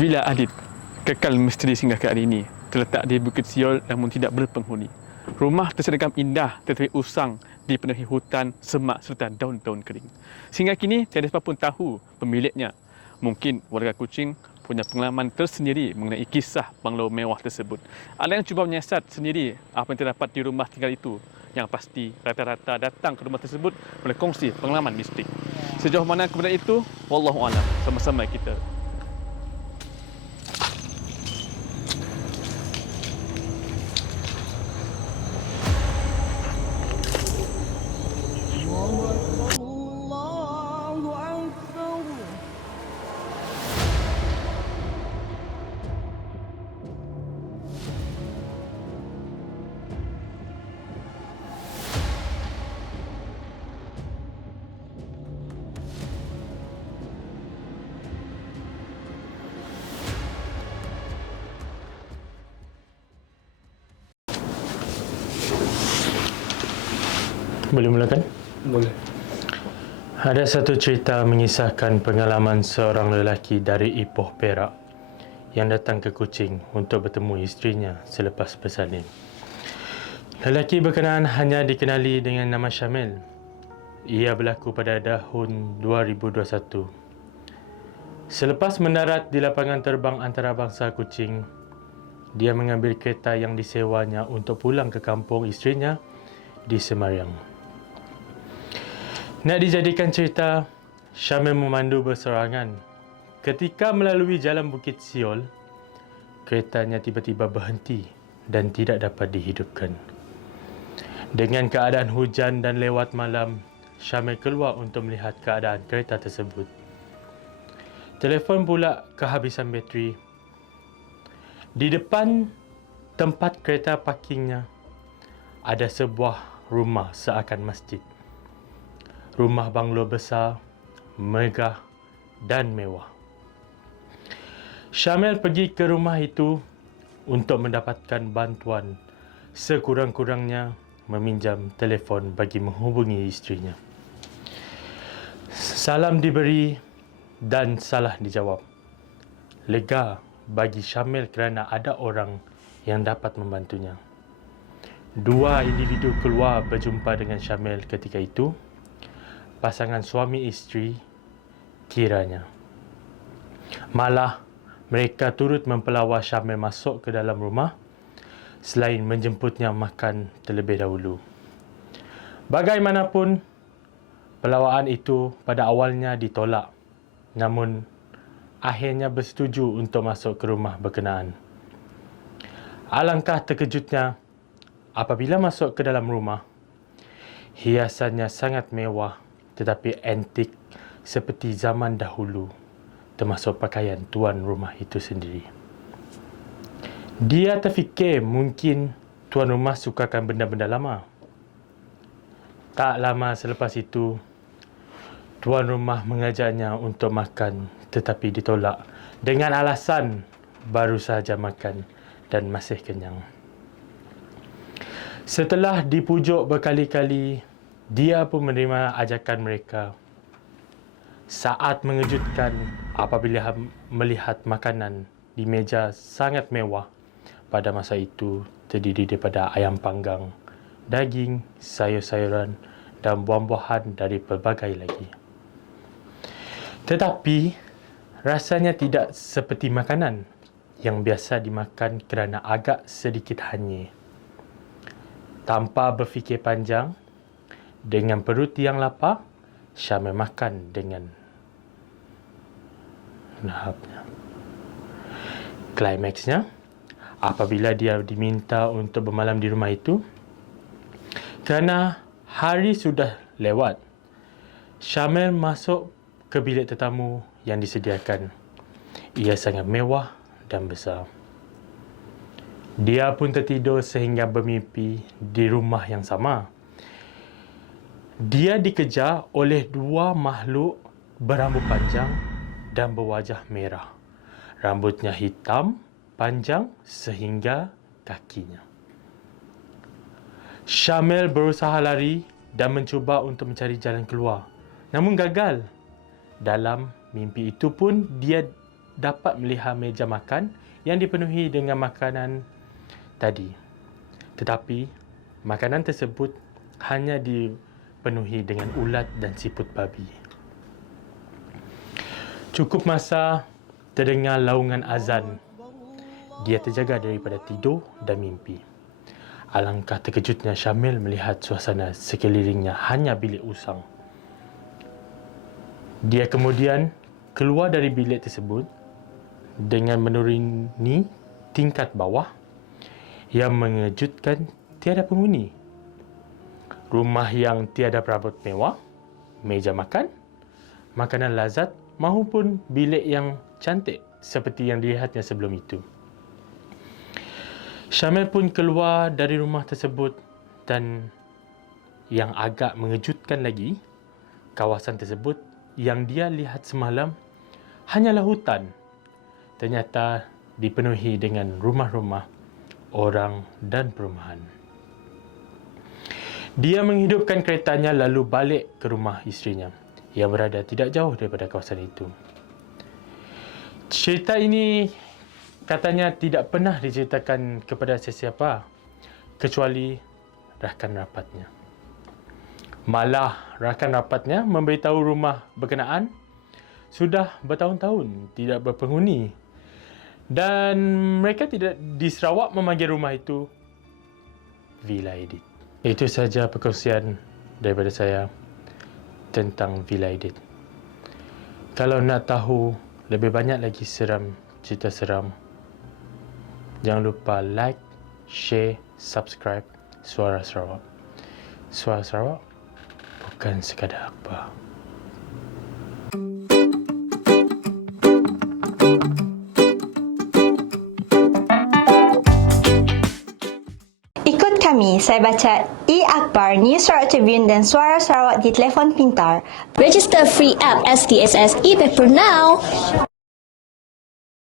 Villa Adib, kekal misteri singgah ke hari ini, terletak di Bukit Siol namun tidak berpenghuni. Rumah tersedekam indah tetapi usang dipenuhi hutan, semak serta daun-daun kering. Sehingga kini tiada siapa pun tahu pemiliknya. Mungkin warga Kuching punya pengalaman tersendiri mengenai kisah banglo mewah tersebut. Ada yang cuba menyiasat sendiri apa yang terdapat di rumah tinggal itu. Yang pasti rata-rata datang ke rumah tersebut berkongsi pengalaman mistik. Sejauh mana kebenaran itu, wallahualam. Sama-sama kita Boleh mulakan? Boleh. Ada satu cerita mengisahkan pengalaman seorang lelaki dari Ipoh Perak yang datang ke Kuching untuk bertemu isterinya selepas bersalin. Lelaki berkenaan hanya dikenali dengan nama Syamil. Ia berlaku pada tahun 2021. Selepas mendarat di lapangan terbang antarabangsa Kuching, dia mengambil kereta yang disewanya untuk pulang ke kampung isterinya di Semayang. Nak dijadikan cerita, Syamil memandu berserangan. Ketika melalui jalan Bukit Siol, keretanya tiba-tiba berhenti dan tidak dapat dihidupkan. Dengan keadaan hujan dan lewat malam, Syamil keluar untuk melihat keadaan kereta tersebut. Telefon pula kehabisan bateri. Di depan tempat kereta parkingnya, ada sebuah rumah seakan masjid. Rumah banglo besar, megah dan mewah. Syamil pergi ke rumah itu untuk mendapatkan bantuan, sekurang-kurangnya meminjam telefon bagi menghubungi isterinya. Salam diberi dan salah dijawab. Lega bagi Syamil kerana ada orang yang dapat membantunya. Dua individu keluar berjumpa dengan Syamil ketika itu. Pasangan suami isteri kiranya. Malah, mereka turut mempelawar Syamil masuk ke dalam rumah selain menjemputnya makan terlebih dahulu. Bagaimanapun, pelawaan itu pada awalnya ditolak, namun akhirnya bersetuju untuk masuk ke rumah berkenaan. Alangkah terkejutnya apabila masuk ke dalam rumah, hiasannya sangat mewah tetapi antik seperti zaman dahulu, termasuk pakaian tuan rumah itu sendiri. Dia terfikir mungkin tuan rumah sukakan benda-benda lama. Tak lama selepas itu, tuan rumah mengajaknya untuk makan tetapi ditolak dengan alasan baru saja makan dan masih kenyang. Setelah dipujuk berkali-kali, dia pun menerima ajakan mereka. Saat mengejutkan apabila melihat makanan di meja sangat mewah pada masa itu terdiri daripada ayam panggang, daging, sayur-sayuran dan buah-buahan dari pelbagai lagi. Tetapi rasanya tidak seperti makanan yang biasa dimakan kerana agak sedikit hanyir. Tanpa berfikir panjang, dengan perut yang lapar, Syamil makan dengan lahapnya. Klimaksnya, apabila dia diminta untuk bermalam di rumah itu, kerana hari sudah lewat, Syamil masuk ke bilik tetamu yang disediakan. Ia sangat mewah dan besar. Dia pun tertidur sehingga bermimpi di rumah yang sama. Dia dikejar oleh dua makhluk berambut panjang dan berwajah merah. Rambutnya hitam, panjang sehingga kakinya. Syamil berusaha lari dan mencuba untuk mencari jalan keluar. Namun gagal. Dalam mimpi itu pun dia dapat melihat meja makan yang dipenuhi dengan makanan tadi. Tetapi makanan tersebut hanya dipenuhi dengan ulat dan siput babi. Cukup masa terdengar laungan azan. Dia terjaga daripada tidur dan mimpi. Alangkah terkejutnya Syamil melihat suasana sekelilingnya hanya bilik usang. Dia kemudian keluar dari bilik tersebut dengan menuruni tingkat bawah yang mengejutkan tiada penghuni. Rumah yang tiada perabot mewah, meja makan, makanan lazat maupun bilik yang cantik seperti yang dilihatnya sebelum itu. Syamil pun keluar dari rumah tersebut dan yang agak mengejutkan lagi, kawasan tersebut yang dia lihat semalam hanyalah hutan. Ternyata dipenuhi dengan rumah-rumah, orang dan perumahan. Dia menghidupkan keretanya lalu balik ke rumah isterinya yang berada tidak jauh daripada kawasan itu. Cerita ini katanya tidak pernah diceritakan kepada sesiapa kecuali rakan rapatnya. Malah rakan rapatnya memberitahu rumah berkenaan sudah bertahun-tahun tidak berpenghuni dan mereka tidak di Sarawak memanggil rumah itu Villa Edith. Itu saja perkongsian daripada saya tentang Villa Edith. Kalau nak tahu lebih banyak lagi cerita seram, jangan lupa like, share, subscribe Suara Sarawak. Suara Sarawak bukan sekadar akhbar. Ikut kami, saya baca e-Akhbar, News Sarawak Tribune dan Suara Sarawak di telefon pintar. Register free app STSS e-paper now.